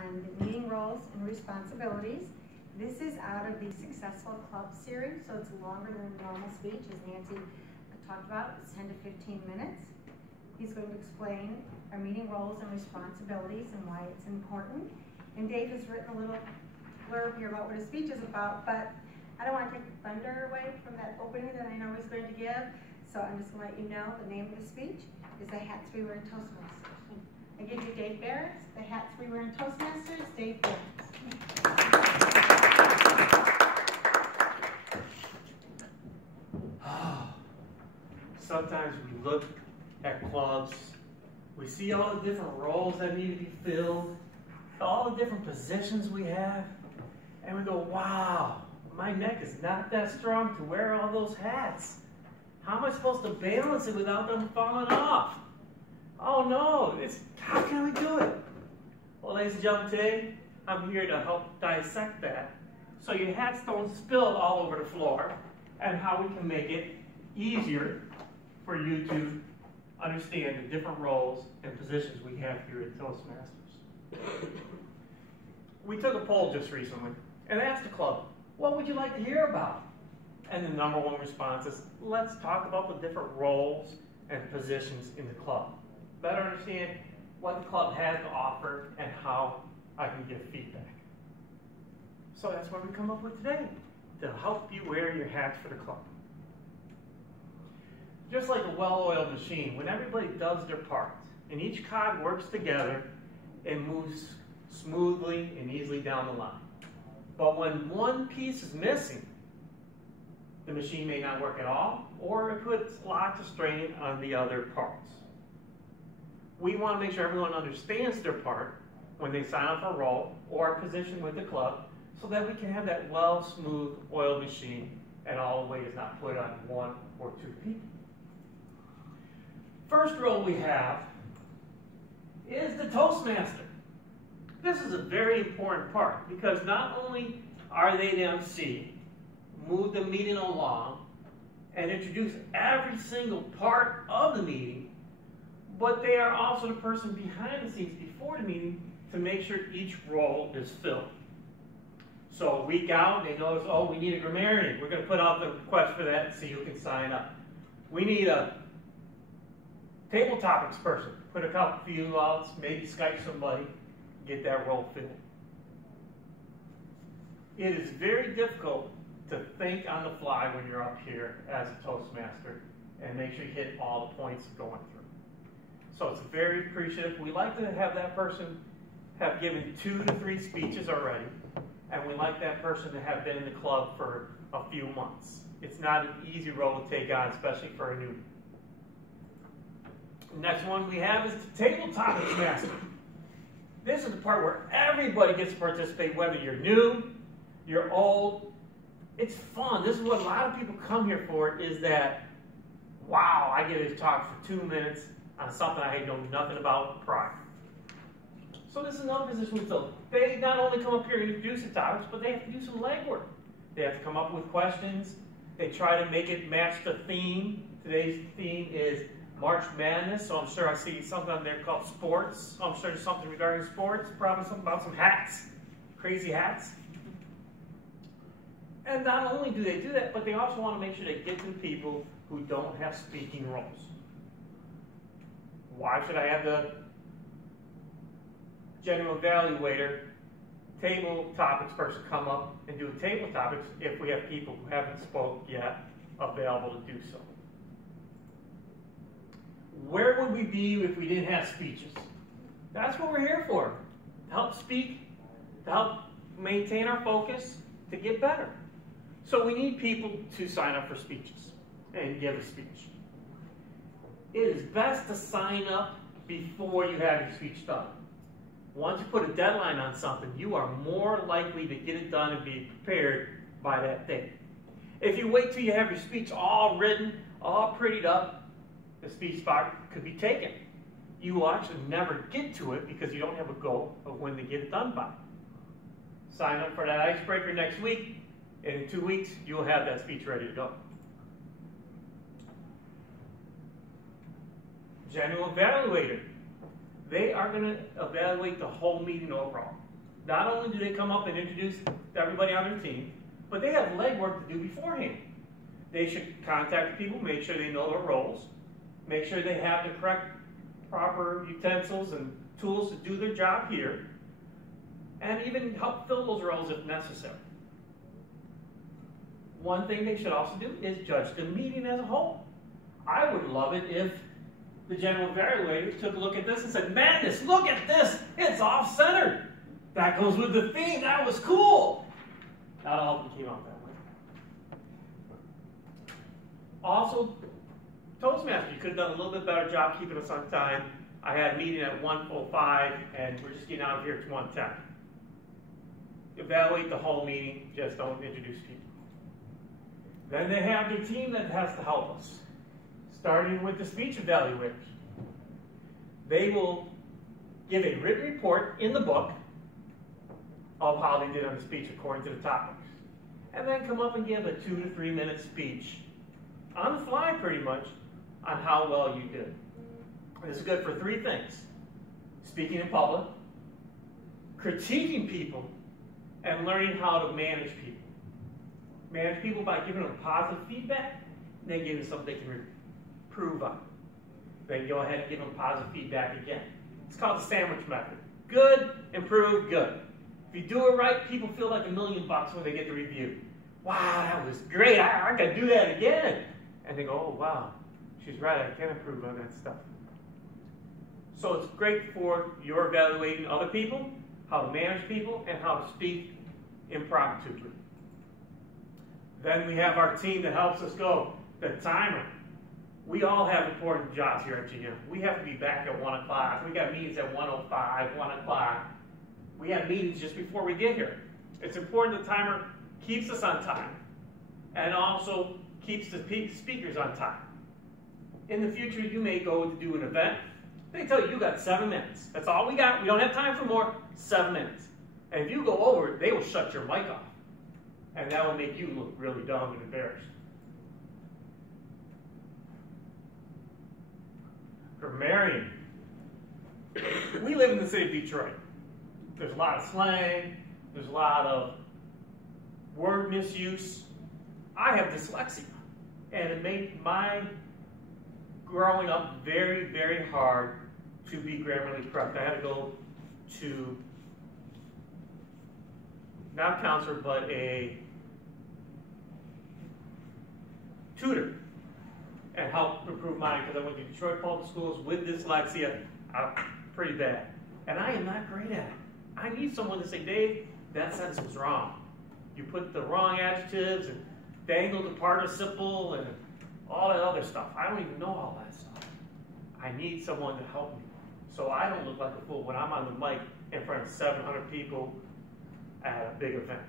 on the meeting roles and responsibilities. This is out of the Successful Club series, so it's longer than a normal speech, as Nancy talked about. It's 10 to 15 minutes. He's going to explain our meeting roles and responsibilities and why it's important. And Dave has written a little blurb here about what his speech is about, but I don't want to take the thunder away from that opening that I know he's going to give, so I'm just going to let you know the name of the speech is The Hats We Wear in Toastmasters. I give you Dave Barrett's The Hats We Wear in Toastmasters, Dave Barrett's. Sometimes we look at clubs, we see all the different roles that need to be filled, all the different positions we have, and we go, wow, my neck is not that strong to wear all those hats. How am I supposed to balance it without them falling off? Oh no, how can we do it? Well, ladies and gentlemen, today I'm here to help dissect that so your hats don't spill all over the floor, and how we can make it easier for you to understand the different roles and positions we have here at Toastmasters. We took a poll just recently and asked the club, what would you like to hear about? And the #1 response is, let's talk about the different roles and positions in the club. Better understand what the club has to offer and how I can give feedback. So that's what we come up with today, to help you wear your hats for the club. Just like a well-oiled machine, when everybody does their part and each cog works together, it moves smoothly and easily down the line. But when one piece is missing, the machine may not work at all, or it puts lots of strain on the other parts. We want to make sure everyone understands their part when they sign up for a role or a position with the club, so that we can have that well-smooth oiled machine and all the weight is not put on 1 or 2 people. First role we have is the Toastmaster. This is a very important part because not only are they the MC, move the meeting along, and introduce every single part of the meeting, but they are also the person behind the scenes before the meeting to make sure each role is filled. So a week out, they notice, oh, we need a grammarian. We're going to put out the request for that and see who can sign up. We need a table topics person. Put a few outs, maybe Skype somebody, get that role filled. It is very difficult to think on the fly when you're up here as a Toastmaster and make sure you hit all the points going through. So it's very appreciative. We like to have that person have given 2 to 3 speeches already, and we like that person to have been in the club for a few months. It's not an easy role to take on, especially for a newbie. Next one we have is the Table Topics Master. This is the part where everybody gets to participate, whether you're new, you're old. It's fun. This is what a lot of people come here for, is that, wow, I get to talk for 2 minutes on something I know nothing about prior. So this is another position we fill. They not only come up here and introduce the topics, but they have to do some legwork. They have to come up with questions. They try to make it match the theme. Today's theme is March Madness, so I'm sure I see something on there called sports. So I'm sure there's something regarding sports, probably something about some hats, crazy hats. And not only do they do that, but they also want to make sure they get to the people who don't have speaking roles. Why should I have the general evaluator, table topics person come up and do a table topics if we have people who haven't spoke yet available to do so? Where would we be if we didn't have speeches? That's what we're here for. To help speak, to help maintain our focus, to get better. So we need people to sign up for speeches and give a speech. It is best to sign up before you have your speech done. Once you put a deadline on something, you are more likely to get it done and be prepared by that date. If you wait till you have your speech all written, all prettied up, the speech spot could be taken. You will actually never get to it because you don't have a goal of when to get it done by. Sign up for that icebreaker next week, and in 2 weeks, you'll have that speech ready to go. General evaluator. They are going to evaluate the whole meeting overall. not only do they come up and introduce everybody on their team, but they have legwork to do beforehand. They should contact people, make sure they know their roles, make sure they have the correct, proper utensils and tools to do their job here, and even help fill those roles if necessary. One thing they should also do is judge the meeting as a whole. I would love it if the general evaluator took a look at this and said, "Madness, look at this, it's off-centered. That goes with the theme, that was cool." Not all of them came out that way. Also, Toastmaster, you could have done a little bit better job keeping us on time. I had a meeting at 1:05, and we're just getting out of here at 1:10. Evaluate the whole meeting, just don't introduce people. Then they have their team that has to help us, starting with the speech evaluators. They will give a written report in the book of how they did on the speech according to the topics, and then come up and give a 2 to 3 minute speech on the fly pretty much on how well you did. This is good for 3 things: speaking in public, critiquing people, and learning how to manage people. Manage people by giving them positive feedback, and then giving them something they can improve on. Then go ahead and give them positive feedback again. It's called the sandwich method. Good, improve, good. If you do it right, people feel like $1,000,000 when they get the review. Wow, that was great. I got to do that again. And they go, oh, wow, she's right. I can improve on that stuff. So it's great for your evaluating other people, how to manage people, and how to speak impromptu. Then we have our team that helps us go, the timer. We all have important jobs here at GM. We have to be back at 1 o'clock. We got meetings at 1:05, 1 o'clock. We have meetings just before we get here. It's important the timer keeps us on time and also keeps the speakers on time. In the future, you may go to do an event. They tell you got 7 minutes. That's all we got. We don't have time for more. 7 minutes. And if you go over, they will shut your mic off. And that will make you look really dumb and embarrassed. Grammarian. We live in the city of Detroit. There's a lot of slang. There's a lot of word misuse. I have dyslexia. And it made my growing up very, very hard to be grammatically correct. I had to go to, not a counselor, but a tutor and help improve mine, because I went to Detroit public schools with dyslexia, pretty bad. And I am not great at it. I need someone to say, Dave, that sentence was wrong. You put the wrong adjectives and dangled the participle and all that other stuff. I don't even know all that stuff. I need someone to help me so I don't look like a fool when I'm on the mic in front of 700 people at a big event.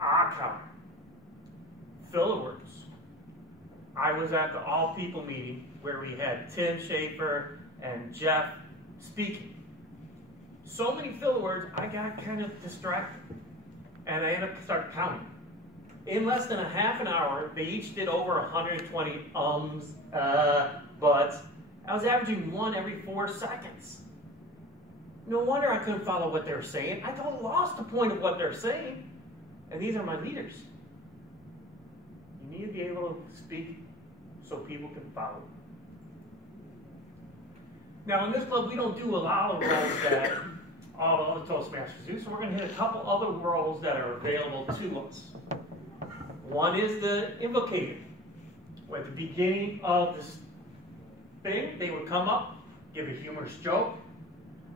Icon. Filler words. I was at the all-people meeting where we had Tim Schaefer and Jeff speaking. So many filler words, I got kind of distracted. And I ended up starting counting. In less than a half an hour, they each did over 120 buts. I was averaging 1 every 4 seconds. No wonder I couldn't follow what they were saying. I totally lost the point of what they're saying. And these are my leaders. You need to be able to speak so people can follow. Now, in this club, we don't do a lot of roles that all the other Toastmasters do, so we're going to hit a couple other roles that are available to us. One is the invocator. At the beginning of this thing, they would come up, give a humorous joke,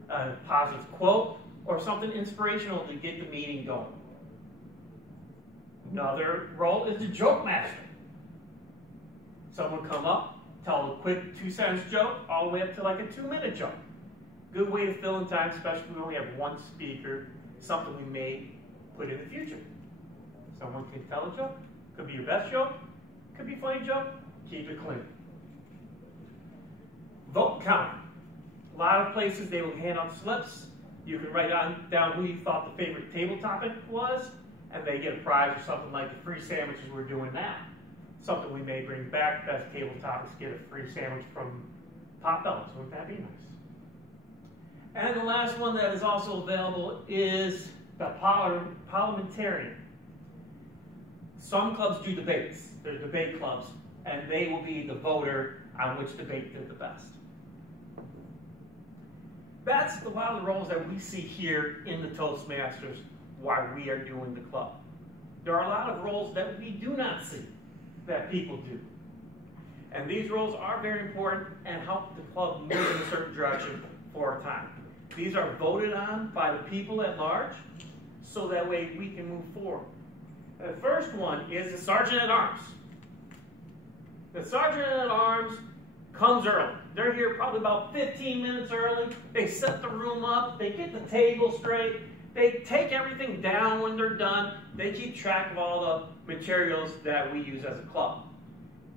a positive quote, or something inspirational to get the meeting going. Another role is the joke master. Someone come up, tell a quick 2-sentence joke, all the way up to like a 2-minute joke. Good way to fill in time, especially when we only have one speaker, something we may put in the future. Someone can tell a joke. Could be your best joke, could be a funny joke, keep it clean. Vote counter. A lot of places they will hand out slips. You can write down who you thought the favorite table topic was, and they get a prize or something like the free sandwiches we're doing now. Something we may bring back, best table topics, get a free sandwich from Potbellies. Wouldn't that be nice? And the last one that is also available is the parliamentarian. Some clubs do debates. They're debate clubs, and they will be the voter on which debate did the best. That's a lot of the roles that we see here in the Toastmasters while we are doing the club. There are a lot of roles that we do not see that people do. And these roles are very important and help the club move in a certain direction for a time. These are voted on by the people at large, so that way we can move forward. The first one is the Sergeant at Arms. The Sergeant at Arms comes early. They're here probably about 15 minutes early. They set the room up. They get the table straight. They take everything down when they're done. They keep track of all the materials that we use as a club.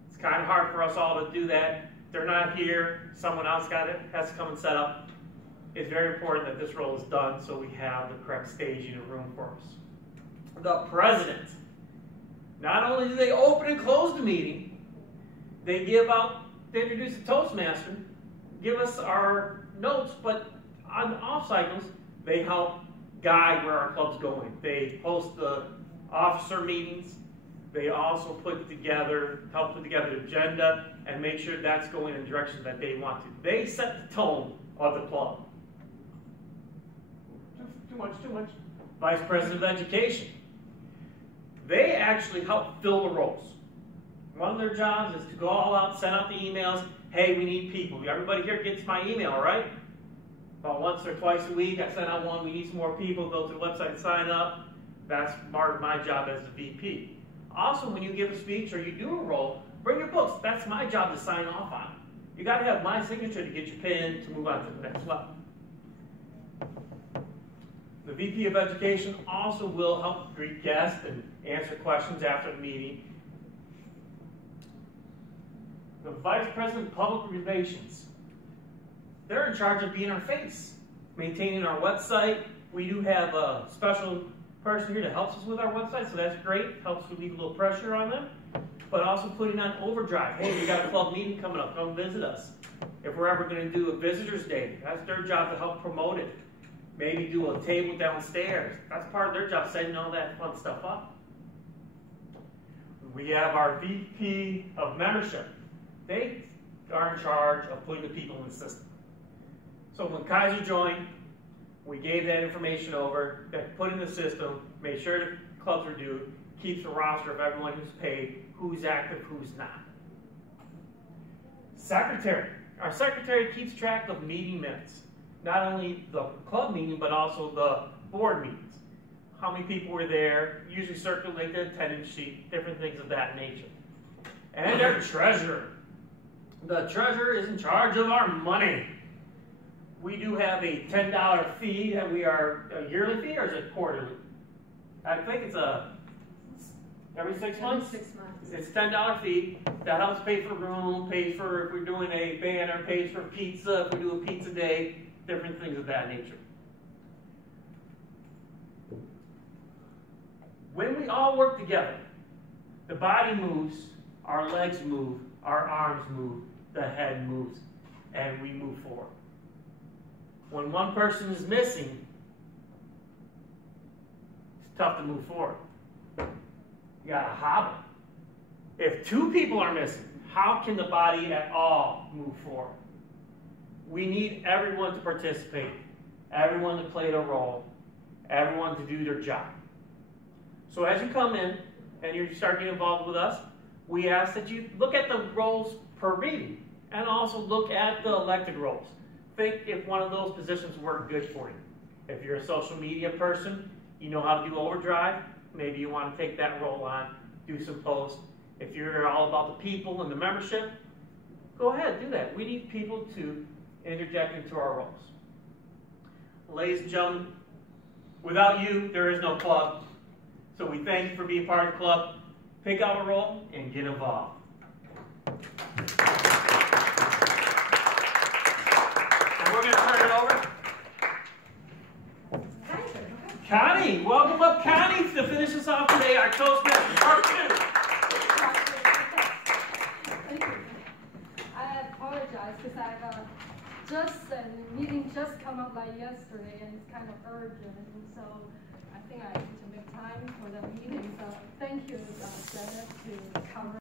It's kind of hard for us all to do that. They're not here. Someone else has to come and set up. It's very important that this role is done so we have the correct staging and room for us. The President. Not only do they open and close the meeting, they introduce the Toastmaster, give us our notes, but on the off cycles, they help guide where our club's going. They host the officer meetings. They also help put together the agenda and make sure that's going in the direction that they want to. They set the tone of the club. Too much. Vice President of Education. They actually help fill the roles. One of their jobs is to go all out, send out the emails. Hey, we need people. Everybody here gets my email, right? About once or twice a week, I send out one. We need some more people. Go to the website, sign up. That's part of my job as the VP. Also, when you give a speech or you do a role, bring your books. That's my job to sign off on. You got to have my signature to get your pin to move on to the next level. The VP of Education also will help greet guests and answer questions after the meeting. The Vice President of Public Relations. They're in charge of being our face, maintaining our website. We do have a special person here that helps us with our website, so that's great. Helps relieve a little pressure on them. But also putting on overdrive. Hey, we got a club meeting coming up. Come visit us. If we're ever going to do a visitor's day, that's their job to help promote it. Maybe do a table downstairs. That's part of their job, setting all that fun stuff up. We have our VP of Membership. They are in charge of putting the people in the system. So when Kaiser joined, we gave that information over, that put in the system, made sure the clubs are due, keeps a roster of everyone who's paid, who's active, who's not. Secretary. Our secretary keeps track of meeting minutes. Not only the club meeting, but also the board meetings. How many people were there, usually circulate the attendance sheet, different things of that nature. And our treasurer. The treasurer is in charge of our money. We do have a $10 fee that we are, a yearly fee, or is it quarterly? I think it's every 6 months? 6 months. It's $10 fee. That helps pay for room, pays for if we're doing a banner, pays for pizza, if we do a pizza day, different things of that nature. When we all work together, the body moves, our legs move, our arms move, the head moves, and we move forward. When one person is missing, it's tough to move forward. You got to hobble. If 2 people are missing, how can the body at all move forward? We need everyone to participate, everyone to play their role, everyone to do their job. So as you come in and you start getting involved with us, we ask that you look at the roles per meeting and also look at the elected roles. Think if one of those positions work good for you. If you're a social media person, you know how to do overdrive, maybe you want to take that role on, do some posts. If you're all about the people and the membership, go ahead, do that. We need people to interject into our roles. Ladies and gentlemen, without you, there is no club. So we thank you for being part of the club. Pick out a role and get involved. And we're going to turn it over. Connie, welcome up, Connie, to finish us off today, our Toastmaster Part 2. Thank you. I apologize because I have the meeting just come up like yesterday, and it's kind of urgent, and so I think I need to make time for the meeting. So thank you, Janet, to cover.